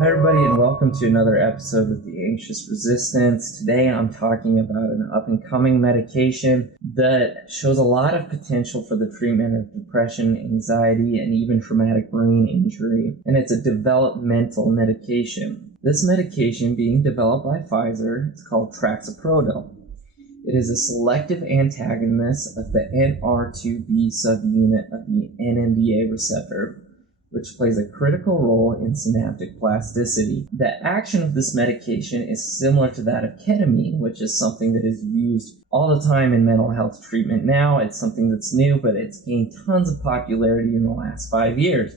Hi everybody, and welcome to another episode of The Anxious Resistance. Today I'm talking about an up-and-coming medication that shows a lot of potential for the treatment of depression, anxiety, and even traumatic brain injury, and it's a developmental medication. This medication being developed by Pfizer is called Traxoprodil. It is a selective antagonist of the NR2B subunit of the NMDA receptor, which plays a critical role in synaptic plasticity. The action of this medication is similar to that of ketamine, which is something that is used all the time in mental health treatment now. It's something that's new, but it's gained tons of popularity in the last 5 years.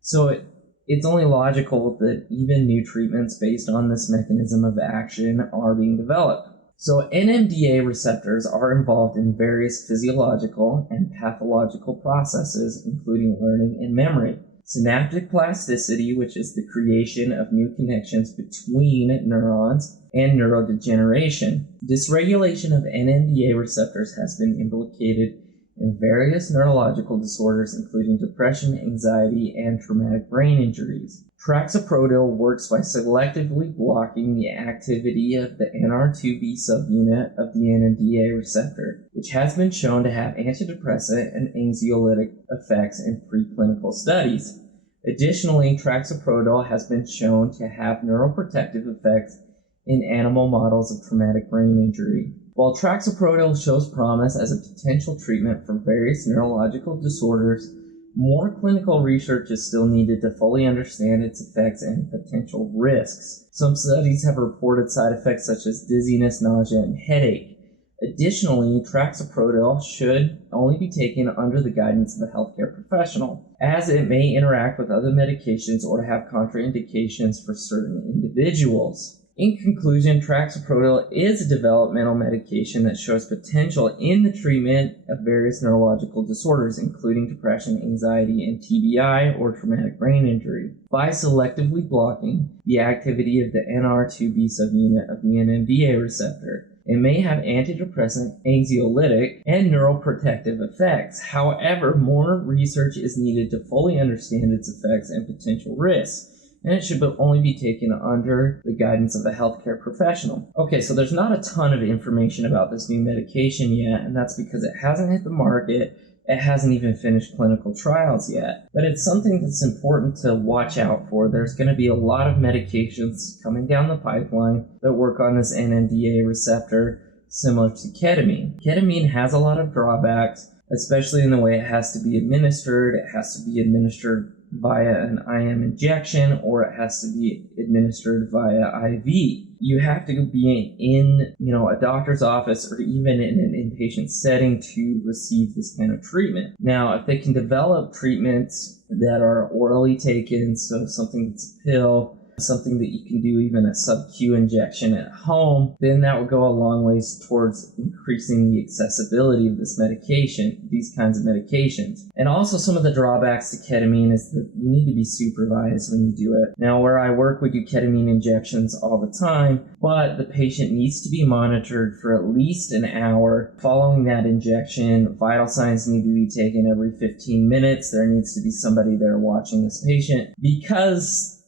So it's only logical that even new treatments based on this mechanism of action are being developed. So NMDA receptors are involved in various physiological and pathological processes, including learning and memory. Synaptic plasticity, which is the creation of new connections between neurons, and neurodegeneration. Dysregulation of NMDA receptors has been implicated in various neurological disorders, including depression, anxiety, and traumatic brain injuries. Traxoprodil works by selectively blocking the activity of the NR2B subunit of the NMDA receptor, which has been shown to have antidepressant and anxiolytic effects in preclinical studies. Additionally, Traxoprodil has been shown to have neuroprotective effects in animal models of traumatic brain injury. While Traxoprodil shows promise as a potential treatment for various neurological disorders, more clinical research is still needed to fully understand its effects and potential risks. Some studies have reported side effects such as dizziness, nausea, and headache. Additionally, Traxoprodil should only be taken under the guidance of a healthcare professional, as it may interact with other medications or have contraindications for certain individuals. In conclusion, Traxoprodil is a developmental medication that shows potential in the treatment of various neurological disorders, including depression, anxiety, and TBI, or traumatic brain injury, by selectively blocking the activity of the NR2B subunit of the NMDA receptor. It may have antidepressant, anxiolytic, and neuroprotective effects. However, more research is needed to fully understand its effects and potential risks, and it should only be taken under the guidance of a healthcare professional. Okay, so there's not a ton of information about this new medication yet, and that's because it hasn't hit the market. It hasn't even finished clinical trials yet, but it's something that's important to watch out for. There's going to be a lot of medications coming down the pipeline that work on this NMDA receptor, similar to ketamine. Ketamine has a lot of drawbacks, especially in the way it has to be administered. It has to be administered via an IM injection, or it has to be administered via IV. You have to be in, a doctor's office or even in an inpatient setting to receive this kind of treatment. Now, if they can develop treatments that are orally taken, so something that's a pill, something that you can do even a sub-Q injection at home, then that would go a long ways towards increasing the accessibility of this medication, these kinds of medications. And also some of the drawbacks to ketamine is that you need to be supervised when you do it. Now, where I work, we do ketamine injections all the time, but the patient needs to be monitored for at least an hour. Following that injection, vital signs need to be taken every 15 minutes. There needs to be somebody there watching this patient, because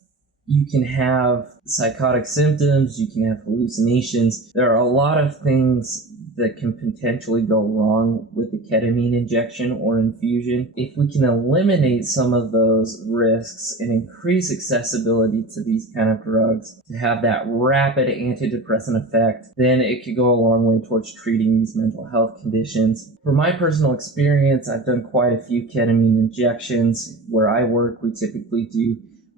you can have psychotic symptoms, you can have hallucinations. There are a lot of things that can potentially go wrong with the ketamine injection or infusion. If we can eliminate some of those risks and increase accessibility to these kind of drugs to have that rapid antidepressant effect, then it could go a long way towards treating these mental health conditions. From my personal experience, I've done quite a few ketamine injections. Where I work, we typically do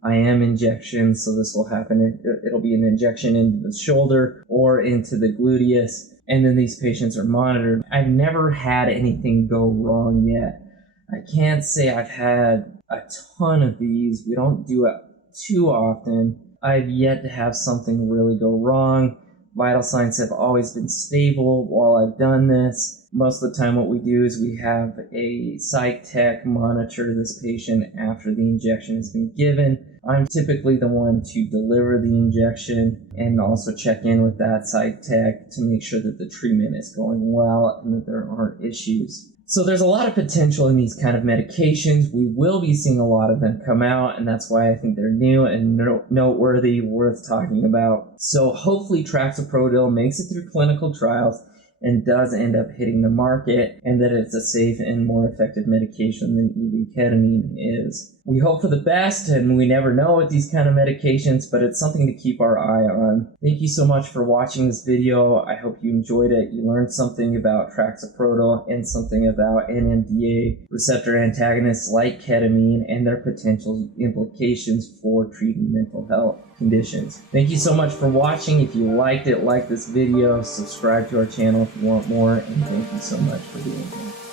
IM injections, so this will happen. It'll be an injection into the shoulder or into the gluteus, and then these patients are monitored. I've never had anything go wrong yet. I can't say I've had a ton of these. We don't do it too often. I've yet to have something really go wrong. Vital signs have always been stable while I've done this. Most of the time what we do is we have a psych tech monitor this patient after the injection has been given. I'm typically the one to deliver the injection and also check in with that psych tech to make sure that the treatment is going well and that there aren't issues. So there's a lot of potential in these kind of medications. We will be seeing a lot of them come out, and that's why I think they're new and noteworthy, worth talking about. So hopefully Traxoprodil makes it through clinical trials and does end up hitting the market, and that it's a safe and more effective medication than even ketamine is. We hope for the best, and we never know with these kind of medications, but it's something to keep our eye on. Thank you so much for watching this video. I hope you enjoyed it. You learned something about Traxoprodil and something about NMDA receptor antagonists like ketamine and their potential implications for treating mental health conditions. Thank you so much for watching. If you liked it, like this video, subscribe to our channel if you want more, and thank you so much for being here.